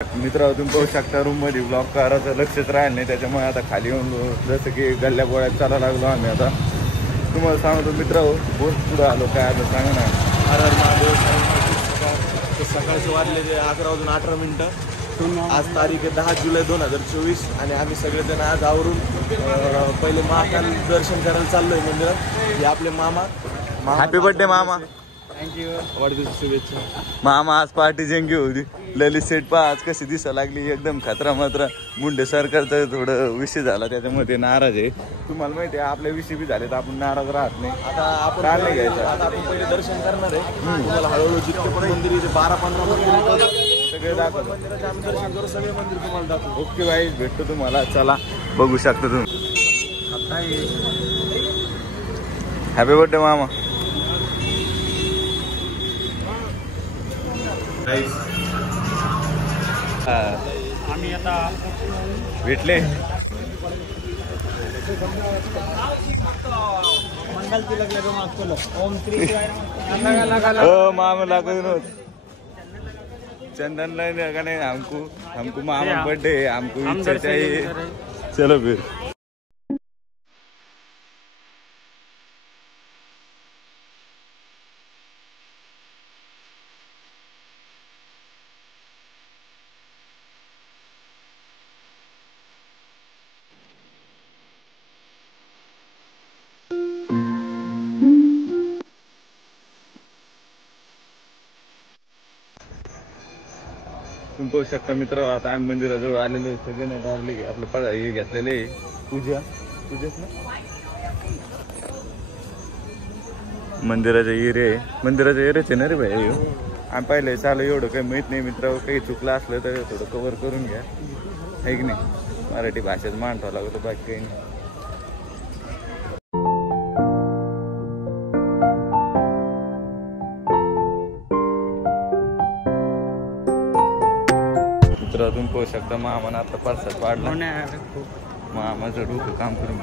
मित्र तुम्ही पाहू शकता रूम मध्ये ब्लॉग करायचं लक्षच राहिलं नाही, त्याच्यामुळे आता खाली येऊन जसं की गल्ल्या गोळ्यात चालायला लागलो आम्ही. आता तुम्हाला सांगतो मित्र बहुत पुढे आलो, काय आलं सांगा ना. सकाळचे वाजले 11:18. आज तारीख आहे 10 जुलै 2024 आणि आम्ही सगळेजण आज आवरून पहिले महाकाल दर्शन करायला चाललोय मंदिरात. हे आपले मामा. हॅपी बर्थडे मामा. थँक्यू. वाढदिवस शुभेच्छा. मामा आज पार्टी जंगी होती. ललित सेट पा आज कशी दिसा लागली, एकदम खतरा मात्र. मुंडे सरकारचं थोडं विषय झाला त्याच्यामध्ये नाराज आहे. तुम्हाला माहिती आहे आपल्या विषय बी झाले तर आपण नाराज राहत नाही. आता आपण काय नाही घ्यायचं. आता आपण पहिले दर्शन करणार आहे. तुम्हाला हळूहळू जितके पण मंदिर इथे 12-15 मंदिर सगळे दाखवतो. मंदिराचे आम्ही दर्शन करू, सगळे मंदिर तुम्हाला दाखवू. ओके भाई, भेटतो तुम्हाला. चला बघू शकता तुम्ही. हॅपी बर्थडे मामा. आम्ही आता भेटले. मंगल तिलक लगो मागतो. ओम श्री मामा लागत चंदन लगा नहीं हमको मामा बर्थडे हमको इच्छा चाहिए. चलो फिर. तुम्ही पाहू शकता मित्र आता आम्ही मंदिराजवळ आलेलो. सगळे नाही डारले आपलं हे घेतलेले पूजाच ना. मंदिराच्या एरिया आहे, मंदिराच्या एरियाच आहे ना रे भाई. आम्ही पाहिलं चालू एवढं काही माहित नाही मित्र. काही चुकलं असलं तर थोडं कव्हर करून घ्या, आहे की नाही. मराठी भाषेत मांडवावं लागतं, बाकी काही नाही. तुम्ही पाहू शकता मामानं आता परसाद पाडला. मामाचं डोकं काम करून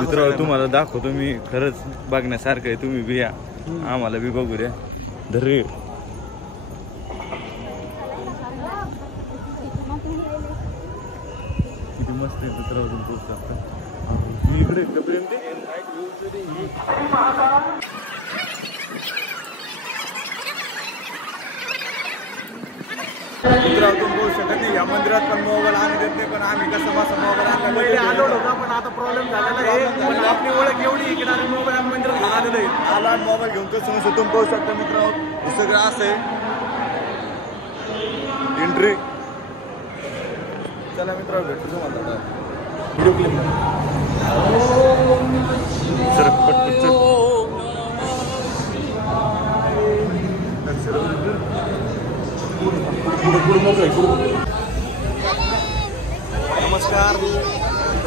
मित्र तुम्हाला दाखवतो मी. खरंच बघण्यासारखं आहे, तुम्ही बी या, आम्हाला बी बघू द्या. धरे किती मस्त आहे मित्र. तुम्ही पाहू शकता इकडे मित्र तुम्ही पाहू शकत नाही. या मंदिरात पण मोबाईल आणून देत नाही, पण आम्ही कसं बसा मोबाईल आणला पहिले आलो होता पण आता प्रॉब्लेम झालेला आहे. पण आपली ओळख एवढी इकडे आम्ही मोबाईल मंदिरात घेऊन आलेलो आहे. आला मोबाईल घेऊन कसं नसतं. तुम्ही पाहू शकता मित्र हे सगळं असं आहे. एंट्री. चला मित्र भेटतो तुम्हाला व्हिडिओ क्लिप. सर पटपट नमस्कार.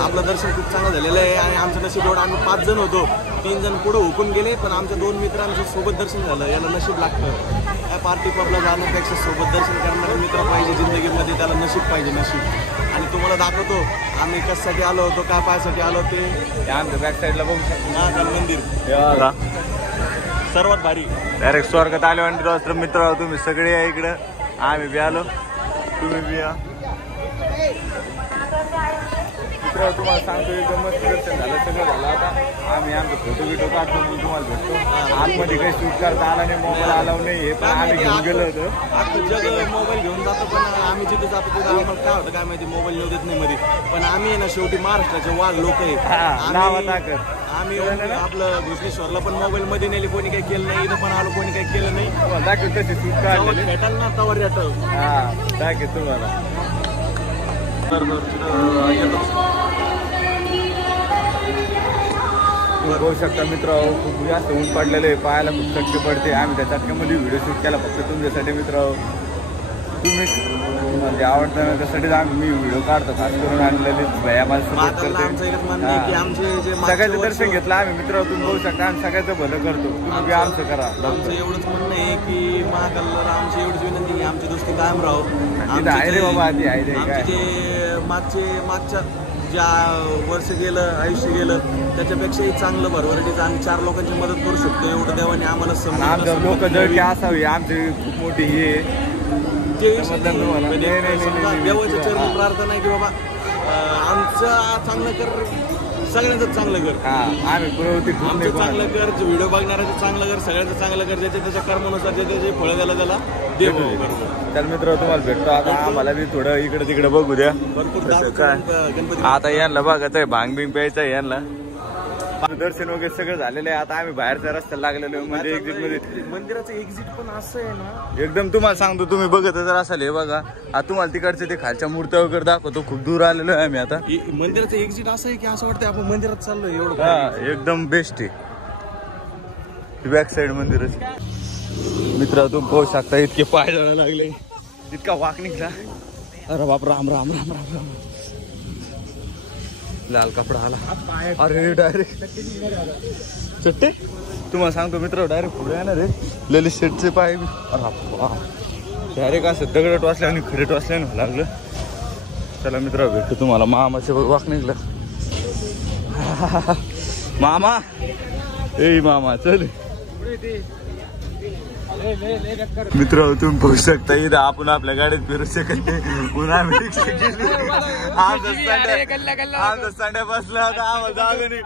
आपलं दर्शन खूप चांगलं झालेलं आहे आणि आमचं नशीब एवढं. आम्ही 5 जण होतो, 3 जण पुढे हुकून गेले, पण आमच्या 2 मित्रांच्या सोबत दर्शन झालं. याला नशीब लागतं. या पार्टी पबला जाण्यापेक्षा सोबत दर्शन करणारे मित्र पाहिजे जिंदगीमध्ये, त्याला नशीब पाहिजे, नशीब. आणि तुम्हाला दाखवतो आम्ही कशासाठी आलो होतो, काय पायासाठी आलो ते. आमच्या बॅक साईडला बघू शकतो महाकाल मंदिर सर्वात भारी. डायरेक्ट स्वर्गात आले आणि मित्र तुम्ही सगळे या इकडं. आम्ही बी आलो, तुम्ही बी या. मित्र तुम्हाला सांगतो एकदम मस्त दर्शन झालं, सगळं झालं. आता आम्ही आमचं फोटो बिटो काढतो, तुम्हाला भेटतो. आतमध्ये काही शूट करता आला नाही, मोबाईल अलाव नाही हे, पण आम्ही घेऊन गेलो होतो. आता जग मोबाईल घेऊन जातो, पण आम्ही जिथे जातो तिथे आम्हाला काय होतं काय माहिती, मोबाईल नेऊ देत नाही मध्ये. पण आम्ही आहे ना शेवटी महाराष्ट्राचे वाघ लोक आहे. आम्ही आपलं घुसनेश्वरला पण मोबाईल मध्ये नेले, कोणी काही केलं नाही. इथं पण आलो, कोणी काही केलं नाही. दाखव तशी शूट काढली भेटाल ना तवर येतं. हा दाखव तुम्हाला. बघू शकता मित्र खूप जास्त ऊन पडलेलं आहे, पायाला खूप चटके पडते. आम्ही त्या चटक्यामध्ये व्हिडिओ शूट केला फक्त तुमच्यासाठी मित्र. तुम्ही म्हणजे आवडतं त्यासाठी आम्ही व्हिडिओ काढतो खास करून. आणलेली भया माझं सपोर्ट करते. सगळ्याचं दर्शन घेतलं आम्ही मित्र. तुम्ही बघू शकता आम्ही सगळ्याचं भलं करतो, तुम्ही बी आमचं करा. आमचं एवढंच म्हणणं आहे की महाकालला आमची एवढीच विनंती की आमची दोस्ती कायम राहो. आहे रे बाबा, आधी आहे रे. आमचे जे मागच्या ज्या वर्ष गेलं आयुष्य गेलं त्याच्यापेक्षाही चांगलं भरभराटीचं आम्ही 4 लोकांची मदत करू शकतो एवढं देवाने आम्हाला आमच्या लोक जळकी असावी आमची खूप मोठी ही आहे. देवाच्या चरणी प्रार्थना आहे की बाबा आमचं चांगलं कर, सगळ्यांचं चांगलं कर. आम्ही पुरवती आमचं चांगलं कर, व्हिडिओ बघणाऱ्याचं चांगलं कर, सगळ्यांचं चांगलं कर, ज्याच्या त्याच्या कर्मानुसार ज्याचे फळं त्याला दे. तर मित्र तुम्हाला भेटतो आता. आम्हाला बी थोडं इकडे तिकडे बघू द्या. भरपूर काय गणपती आता यांना बघायचं आहे, भांग बिंग प्यायचं आहे यांना. दर्शन वगैरे सगळं झालेलं आहे. आता आम्ही बाहेरच्या रस्त्याला लागलेलो म्हणजे एक्झिट मध्ये. मंदिराचं एक्झिट पण असं आहे ना एकदम तुम्हाला सांगतो, तुम्ही बघत जर असाल हे बघा. आता तुम्हाला तिकडचे ते खालच्या मूर्त्या वगैरे दाखवतो. खूप दूर आलेलो आहे आम्ही आता. मंदिराचं एक्झिट असं आहे की असं वाटतं आपण मंदिरात चाललोय एवढं. हा एकदम बेस्ट आहे बॅक साईड मंदिराची. मित्र तुम्ही पाहू शकता इतके पाय जायला लागले, इतका वाक निघला. अरे बाप, राम राम राम राम राम. लाल कपडा आला. अरे डायरेक्ट चट्टे तुम्हाला सांगतो मित्र, डायरेक्ट पुढे येणार रे ललित शेठचे पाय. डायरेक्ट असं दगड टोचल्या आणि खरे टोचल्यानं लागलं. चला मित्र भेटतो तुम्हाला. मामाचे बघ वाक निघलं. मामा ए मामा चल. मित्र तुम्ही बघू शकता इथं आपण आपल्या गाडीत फिरू शकत नाही. पुन्हा आम्ही रिक्षा केली. आमचा संड्या बसला होता, आम्हाला जागा नाही.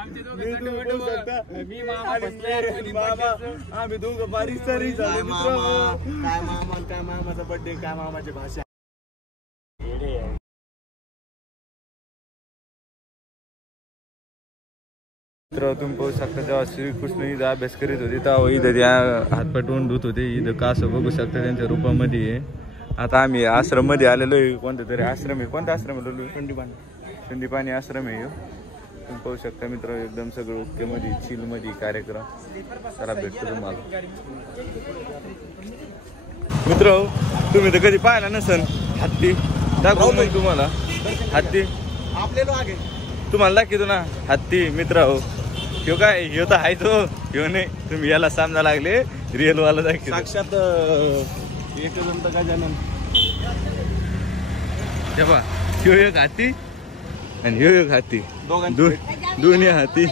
आम्ही दोघं बारीक सारी झालो मित्र. काय मामा, काय मामाचा बर्थडे, काय मामाची भाषा. मित्र तुम्ही पाहू शकता जेव्हा श्रीकृष्ण इथं अभ्यास करीत होते तेव्हा इथं त्या हातपाय टोन धुत होते. इथं का असं बघू शकता त्यांच्या रूपामध्ये आहे. आता आम्ही आश्रम मध्ये आलेलो आहे. कोणता तरी आश्रम आहे. कोणता आश्रम आलेलो? संदीपानी आश्रम आहे. तुम्ही पाहू शकता मित्र एकदम सगळं ओके मध्ये चिल मध्ये कार्यक्रम. चला भेटतो तुम्हाला. मित्र तुम्ही तर कधी पाहिला नसन हत्ती, दाखवू मग तुम्हाला हत्ती. आपल्याला आगे तुम्हाला दाखवतो ना हत्ती. मित्र हो ह्यो काय, ह्यो तर आहे तो, ह्यो नाही. तुम्ही याला समजा लागले रिअल वाला दाखव. साक्षात एकदंत गजानन. तेव्हा ह्यो एक हाती आणि ह्यो एक हाती, दोन्ही हाती.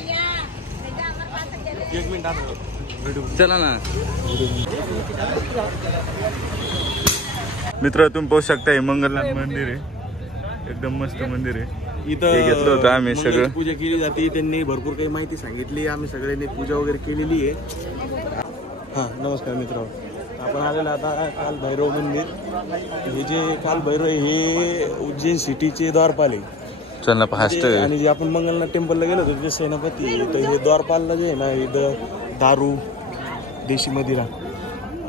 1 मिनिट चला ना मित्र तुम्ही पाहू शकता हे मंगलनाथ मंदिर आहे. एकदम मस्त मंदिर आहे. इथं घेतलं होतं आम्ही सगळं. पूजा केली जाते. त्यांनी भरपूर काही माहिती सांगितली. आम्ही सगळ्यांनी पूजा वगैरे केलेली आहे. हा नमस्कार मित्र, आपण आलेलो आता काल भैरव मंदिर. हे जे काल भैरव हे उज्जैन सिटीचे द्वारपाल आहे. चल फास्ट. आणि जे आपण मंगलनाथ टेम्पलला गेलो होतो तिथे सेनापती, तर हे द्वारपालला जे आहे ना इथं दारू, देशी मदिरा,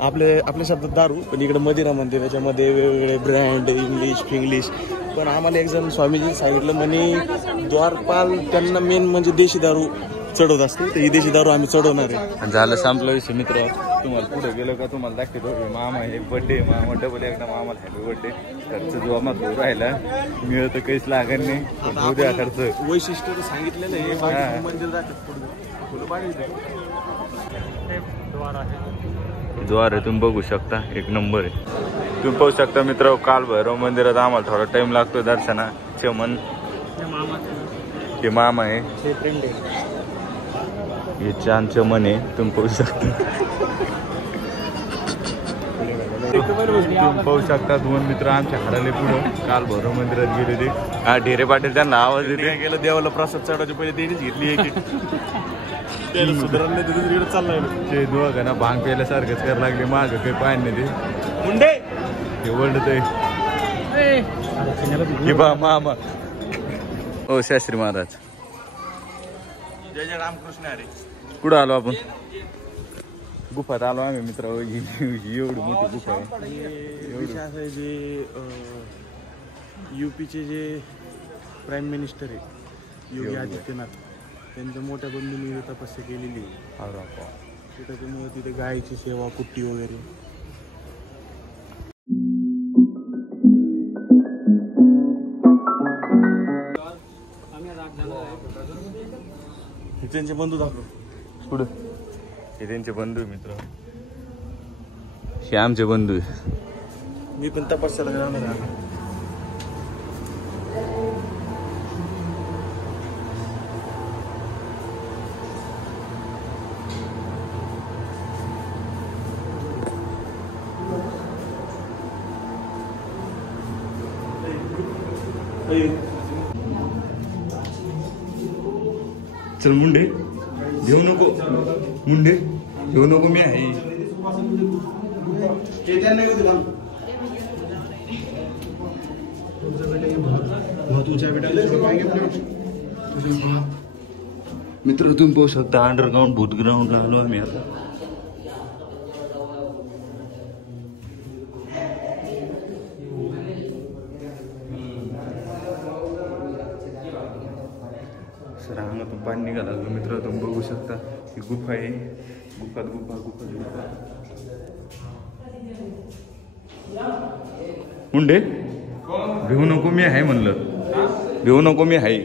आपल्या शब्दात दारू पण इकडे मदिरा म्हणते. त्याच्यामध्ये वेगवेगळे ब्रँड, इंग्लिश. पण आम्हाला एक जण स्वामीजींनी सांगितलं म्हणे द्वारपाल त्यांना मेन म्हणजे देशी दारू चढवत असते. तर ही देशी दारू आम्ही चढवणार आहे. झालं संपलं विषय मित्र. तुम्हाला पुढे गेलो का तुम्हाला दाखवतो मामा हे बर्थडे. मामा डबल एकदा मामाला हॅपी बर्थडे. खर्च जो आम्हाला राहिला मिळत काहीच लागत नाही. उद्या खर्च वैशिष्ट्य तर सांगितलेलं आहे. मंदिर दाखवत द्वार आहे. तुम्ही बघू शकता एक नंबर आहे. तुम्ही पाहू शकता मित्र काल भैरव मंदिरात आम्हाला थोडा टाइम लागतो दर्शना. चमन हे मामा आहे. हे छान चमन आहे. तुम्ही पाहू शकता. तुम्ही पाहू शकता 2 मित्र आमच्या हराले पुढं काल भैरव मंदिरात गेले ते. हा ढेरे पाटील त्यांना आवाज देते. गेलं देवाला प्रसाद चढवायचे पहिले त्यांनीच घेतली एक. सुधारणा दुसरीकडे चाललाय. ते दोघांना भांग प्यायल्यासारखंच करायला लागले. माग काही पाय नाही ते मुंडे हे वळत आहे. बा मामा ओ शास्त्री महाराज. जय जय रामकृष्ण हरी. कुठं आलो आपण? गुफात आलो आम्ही मित्र. एवढी मोठी गुफा आहे. जे UPचे जे प्राईम मिनिस्टर आहे योगी आदित्यनाथ, त्यांच्या मोठ्या बंधूंनी तपस्या केलेली आहे. त्याच्यामुळे तिथे गायची सेवा, कुट्टी वगैरे. त्यांचे बंधू दाखव पुढं. हे त्यांचे बंधू मित्र. हे आमचे बंधू. मी पण तपस्याला जाणार आहे. चल मुंडे घेऊ नको, मुंडे घेऊ नको, मी आहे. मित्र तुम्ही पाहू शकता अंडरग्राउंड भूतग्राउंडला आलो आम्ही आता. सर अंगातून पाणी निघालं लागलं मित्र, तुम्ही बघू शकता ही गुफा आहे. गुफा मुंडे भिवू नको, मी आहे म्हणलं. भिवू नको, मी आहे.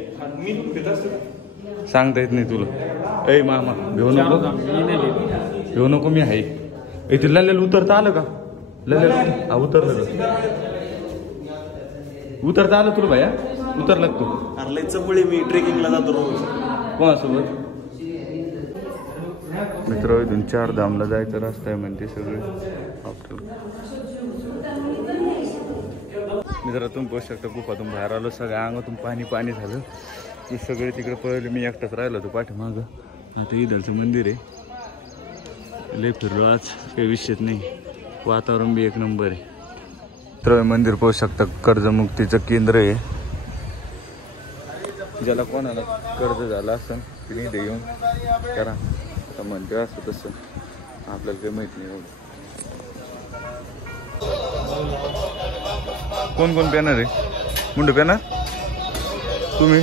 सांगता येत नाही तुला. ऐ मामा भिवू नको, भिवू नको, मी आहे. इथे लल्लेला उतरता आलं का? लल्लेला उतरलं का? उतरता आलं तुला भैया? उतरलं तू? अरे चपळी मी ट्रेकिंगला जातो रोज. कोणासोबत? मित्र इथून 4 धामला जायचं रस्ता आहे म्हणते सगळे. मित्र तुम्ही बघू शकता गुफातून बाहेर आलो, सगळ्या अंगातून पाणी झालं. ते सगळे तिकडे पळले, मी एकटाच राहिलो होतो पाठीमागं. आता इथलचं मंदिर आहे, लय फिरलो आज, काही विषयच नाही. वातावरण बी एक नंबर आहे. तर मंदिर पाहू शकता कर्जमुक्तीचं केंद्र आहे. ज्याला कोणाला कर्ज झालं असेल तिने इथे येऊन करा. आता म्हणते असं तसं आपल्याला काही माहिती नाही एवढं. कोण पेणार आहे? मुंडे पेणार तुम्ही?